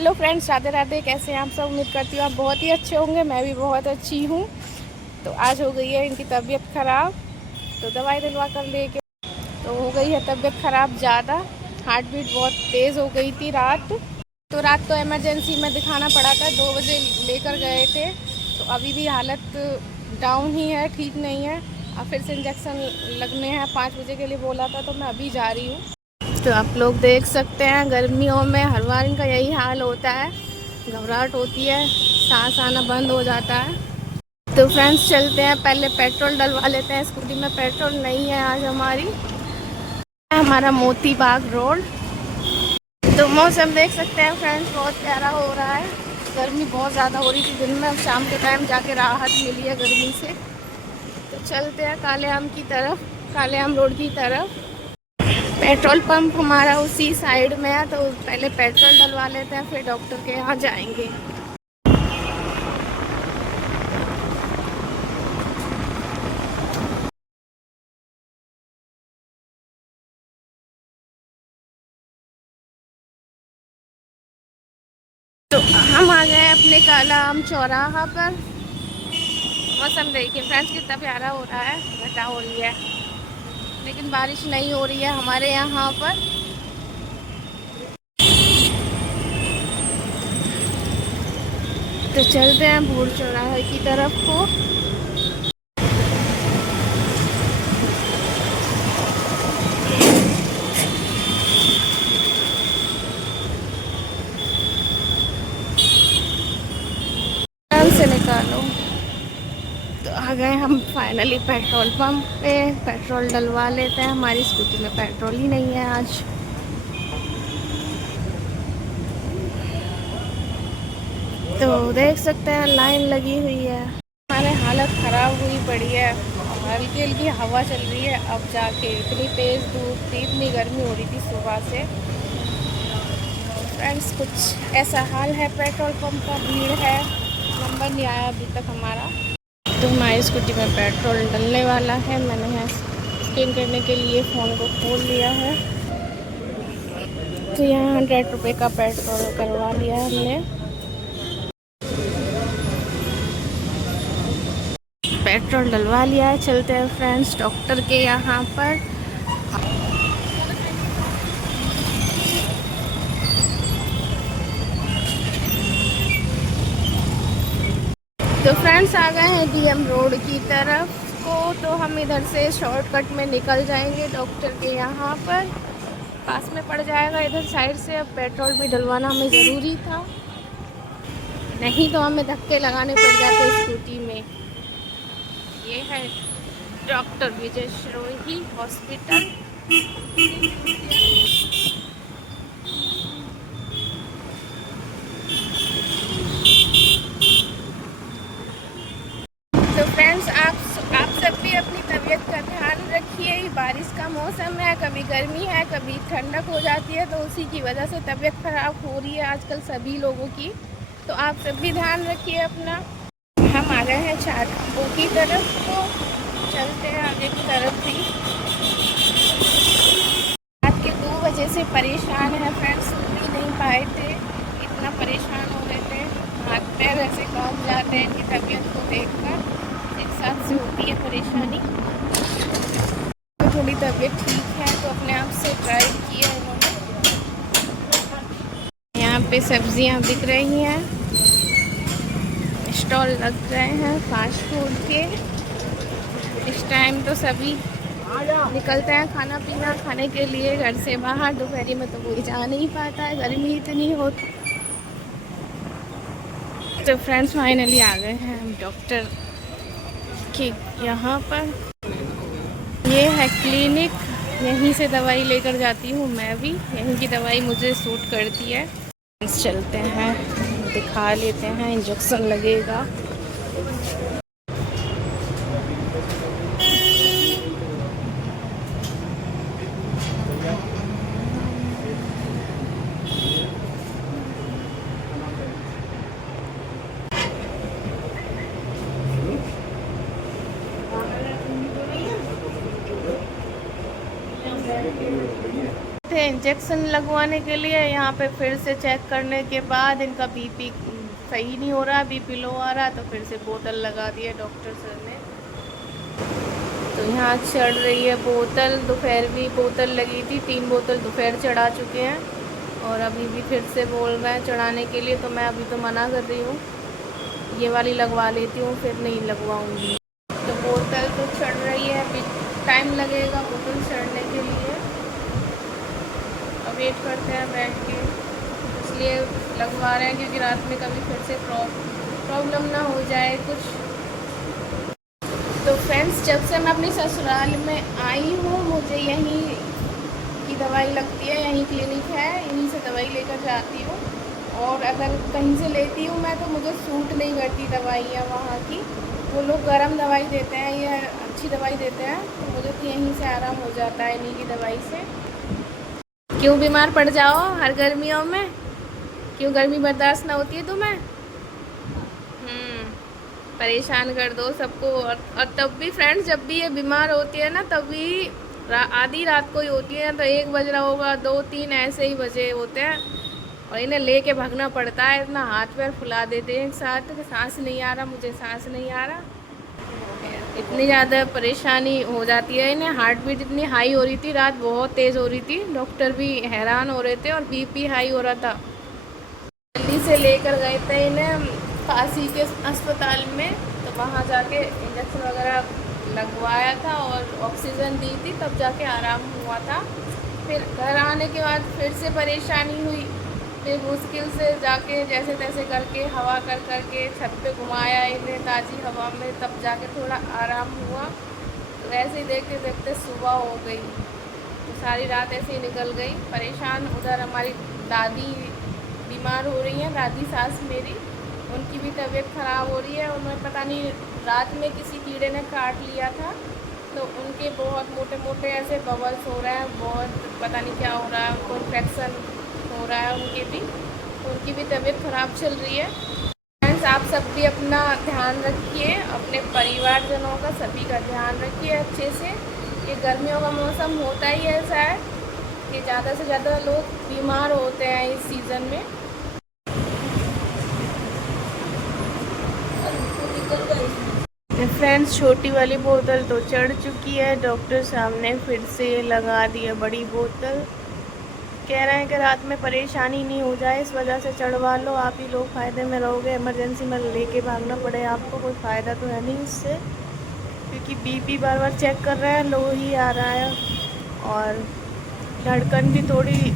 Hello friends, Radhe Radhe. कैसे हैं आप सब? उम्मीद करती हूँ आप बहुत ही अच्छे होंगे। मैं भी बहुत अच्छी हूँ। तो आज हो गई है इनकी तबीयत ख़राब, तो दवाई दिलवा कर लेके तो हो गई है तबीयत ख़राब ज़्यादा। हार्ट बीट बहुत तेज़ हो गई थी रात तो इमरजेंसी में दिखाना पड़ा था। 2 बजे लेकर गए थे, तो अभी भी हालत डाउन ही है, ठीक नहीं है। अब फिर से इंजेक्शन लगने हैं, 5 बजे के लिए बोला था, तो मैं अभी जा रही हूँ। तो आप लोग देख सकते हैं गर्मियों में हर बार इनका यही हाल होता है, घबराहट होती है, सांस आना बंद हो जाता है। तो फ्रेंड्स चलते हैं, पहले पेट्रोल डलवा लेते हैं। स्कूटी में पेट्रोल नहीं है आज हमारा मोती बाग रोड। तो मौसम देख सकते हैं फ्रेंड्स, बहुत प्यारा हो रहा है। गर्मी बहुत ज़्यादा हो रही थी दिन में, अब शाम के टाइम जाके राहत मिली है गर्मी से। तो चलते हैं काले आम की तरफ, काले आम रोड की तरफ। पेट्रोल पंप हमारा उसी साइड में है, तो पहले पेट्रोल डलवा लेते हैं, फिर डॉक्टर के यहाँ जाएंगे। तो हम आ गए अपने काला आम चौराहा पर। मौसम देखिए फ्रेंड्स कितना प्यारा हो रहा है, घटा हो रही है लेकिन बारिश नहीं हो रही है हमारे यहाँ पर। तो चलते हैं भूड़ चौराहे की तरफ को। से निकालो। तो आ गए हम फाइनली पेट्रोल पंप पे, पेट्रोल डलवा लेते हैं। हमारी स्कूटी में पेट्रोल ही नहीं है आज। तो देख सकते हैं लाइन लगी हुई है। हमारे हालत ख़राब हुई पड़ी है। हल्की हल्की हवा चल रही है, अब जाके इतनी तेज़ धूप थी, इतनी गर्मी हो रही थी सुबह से। फ्रेंड्स कुछ ऐसा हाल है पेट्रोल पंप का, भीड़ है, नंबर नहीं आया अभी तक हमारा। तो हमारी स्कूटी में पेट्रोल डलने वाला है। मैंने यहाँ स्कैन करने के लिए फ़ोन को खोल लिया है। तो यहाँ 100 रुपये का पेट्रोल करवा लिया है हमने। पेट्रोल डलवा लिया है। चलते हैं फ्रेंड्स डॉक्टर के यहाँ पर। तो फ्रेंड्स आ गए हैं डीएम रोड की तरफ को, तो हम इधर से शॉर्टकट में निकल जाएंगे डॉक्टर के यहाँ पर। पास में पड़ जाएगा इधर साइड से। अब पेट्रोल भी डलवाना हमें ज़रूरी था, नहीं तो हमें धक्के लगाने पड़ जाते स्कूटी में। ये है डॉक्टर विजय श्रोही हॉस्पिटल। तो फ्रेंड्स आप सब भी अपनी तबीयत का ध्यान रखिए। बारिश का मौसम है, कभी गर्मी है, कभी ठंडक हो जाती है, तो उसी की वजह से तबीयत ख़राब हो रही है आजकल सभी लोगों की। तो आप सब भी ध्यान रखिए अपना। हम आ गए हैं चाटो की तरफ, तो चलते हैं आगे की तरफ भी। रात के 2 बजे से परेशान है फ्रेंड्स, सो भी नहीं पाए थे, इतना परेशान हो रहे थे। हाथ पैर ऐसे कांप जाते हैं इनकी तबीयत को देखकर। एक साथ से होती है परेशानी। तो थोड़ी तबीयत ठीक है तो अपने आप से ट्राई किया उन्होंने। यहाँ पे सब्जियाँ बिक रही हैं, स्टॉल लग रहे हैं फास्ट फूड के। इस टाइम तो सभी निकलते हैं खाना पीना खाने के लिए घर से बाहर। दोपहरी में तो कोई जा नहीं पाता है, गर्मी इतनी होती। तो फ्रेंड्स फाइनली आ गए हैं हम डॉक्टर के यहाँ पर। ये है क्लिनिक, यहीं से दवाई लेकर जाती हूँ मैं भी, यहीं की दवाई मुझे सूट करती है। चलते हैं दिखा लेते हैं, इंजेक्शन लगेगा। थे इंजेक्शन लगवाने के लिए। यहाँ पे फिर से चेक करने के बाद इनका बीपी सही नहीं हो रहा, बीपी लो आ रहा, तो फिर से बोतल लगा दी है डॉक्टर सर ने। तो यहाँ चढ़ रही है बोतल। दोपहर भी बोतल लगी थी, 3 बोतल दोपहर चढ़ा चुके हैं और अभी भी फिर से बोल रहे हैं चढ़ाने के लिए। तो मैं अभी तो मना कर रही हूँ, ये वाली लगवा लेती हूँ, फिर नहीं लगवाऊँगी। तो बोतल तो चढ़ रही है, अभी टाइम लगेगा बोतल चढ़ने के लिए। अब वेट करते हैं बैठ के, इसलिए लगवा रहे हैं क्योंकि रात में कभी फिर से प्रॉब्लम ना हो जाए कुछ। तो फ्रेंड्स, जब से मैं अपनी ससुराल में आई हूँ मुझे यहीं की दवाई लगती है, यहीं क्लिनिक है, यहीं से दवाई लेकर जाती हूँ। और अगर कहीं से लेती हूँ मैं तो मुझे सूट नहीं करती दवाइयाँ वहाँ की। वो लोग गर्म दवाई देते हैं या अच्छी दवाई देते हैं, तो मुझे तो यहीं से आराम हो जाता है इन्हीं की दवाई से। क्यों बीमार पड़ जाओ हर गर्मियों में? क्यों गर्मी बर्दाश्त ना होती है तुम्हें? परेशान कर दो सबको। और तब भी फ्रेंड्स, जब भी ये बीमार होती है ना तभी आधी रात को ही होती है, तो 1 बज रहा होगा, 2-3 ऐसे ही बजे होते हैं और इन्हें लेके भागना पड़ता है। इतना हाथ पैर फुला देते हैं एक साथ कि सांस नहीं आ रहा, मुझे सांस नहीं आ रहा। इतनी ज़्यादा परेशानी हो जाती है इन्हें। हार्ट बीट इतनी हाई हो रही थी, रात बहुत तेज़ हो रही थी, डॉक्टर भी हैरान हो रहे थे और बीपी हाई हो रहा था। जल्दी से लेकर गए थे इन्हें पास ही के अस्पताल में, तो वहाँ जाके इंजेक्शन वगैरह लगवाया था और ऑक्सीजन दी थी, तब जाके आराम हुआ था। फिर घर आने के बाद फिर से परेशानी हुई। फिर मुश्किल से जाके जैसे तैसे करके हवा कर करके छत पे घुमाया इन्हें ताज़ी हवा में, तब जाके थोड़ा आराम हुआ। तो ऐसे ही देखते देखते सुबह हो गई, तो सारी रात ऐसे ही निकल गई परेशान। उधर हमारी दादी बीमार हो रही हैं, दादी सास मेरी, उनकी भी तबीयत ख़राब हो रही है। उन्हें पता नहीं रात में किसी कीड़े ने काट लिया था, तो उनके बहुत मोटे मोटे ऐसे बबल्स हो रहे हैं, बहुत पता नहीं क्या हो रहा है, उनको इन्फेक्शन हो रहा है उनके भी, तो उनकी भी तबीयत ख़राब चल रही है। फ्रेंड्स, आप सब भी अपना ध्यान रखिए, अपने परिवारजनों का सभी का ध्यान रखिए अच्छे से। ये गर्मियों का मौसम होता ही ऐसा है कि ज़्यादा से ज़्यादा लोग बीमार होते हैं इस सीज़न में। फ्रेंड्स, छोटी वाली बोतल तो चढ़ चुकी है, डॉक्टर साहब ने फिर से लगा दी है बड़ी बोतल। कह रहे हैं कि रात में परेशानी नहीं हो जाए इस वजह से चढ़वा लो, आप ही लोग फ़ायदे में रहोगे, इमरजेंसी में लेके भागना पड़े आपको, कोई फ़ायदा तो है नहीं इससे, क्योंकि बीपी बार बार चेक कर रहे हैं, लो ही आ रहा है और धड़कन भी थोड़ी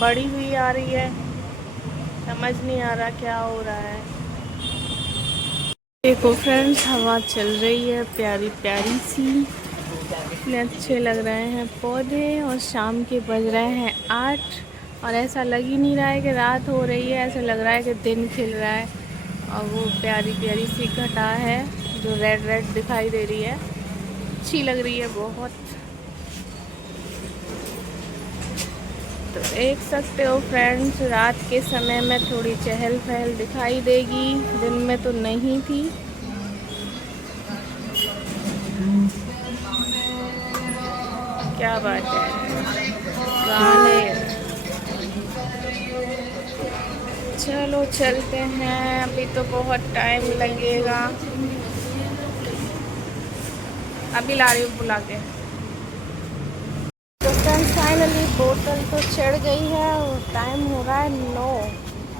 बढ़ी हुई आ रही है। समझ नहीं आ रहा क्या हो रहा है। देखो फ्रेंड्स, हवा चल रही है प्यारी प्यारी सी, इतने अच्छे लग रहे हैं पौधे, और शाम के बज रहे हैं 8 और ऐसा लग ही नहीं रहा है कि रात हो रही है, ऐसा लग रहा है कि दिन खिल रहा है। और वो प्यारी प्यारी सी घटा है जो रेड रेड दिखाई दे रही है, अच्छी लग रही है बहुत। तो देख सकते हो फ्रेंड्स, रात के समय में थोड़ी चहल पहल दिखाई देगी, दिन में तो नहीं थी। क्या बात है, गाने। चलो चलते हैं, अभी तो बहुत टाइम लगेगा, अभी ला रही हूँ बुला के। तो फ्रेंड्स, फाइनली बोतल तो चढ़ गई है और टाइम हो रहा है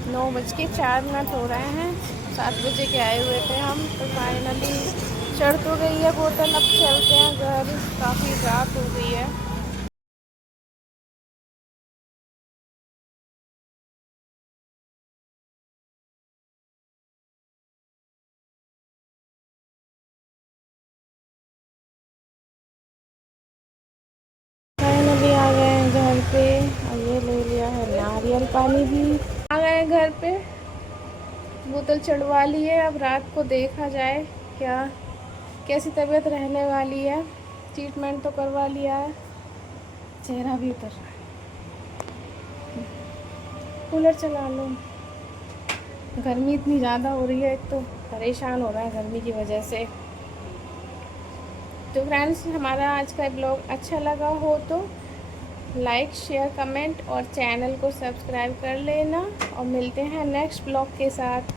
9:04 हो रहे हैं। 7 बजे के आए हुए थे हम, तो फाइनली चढ़ तो गई है बोतल। अब चलते हैं घर, काफ़ी रात हो गई है। फाइनली आ गए हैं घर पे, और ये ले लिया है नारियल पानी भी। आ गए हैं घर पे, बोतल चढ़वा ली है। अब रात को देखा जाए क्या कैसी तबीयत रहने वाली है। ट्रीटमेंट तो करवा लिया है, चेहरा भी उतर रहा है। कूलर चला लो, गर्मी इतनी ज़्यादा हो रही है, एक तो परेशान हो रहा है गर्मी की वजह से। तो फ्रेंड्स, हमारा आज का ब्लॉग अच्छा लगा हो तो लाइक शेयर कमेंट और चैनल को सब्सक्राइब कर लेना और मिलते हैं नेक्स्ट ब्लॉग के साथ।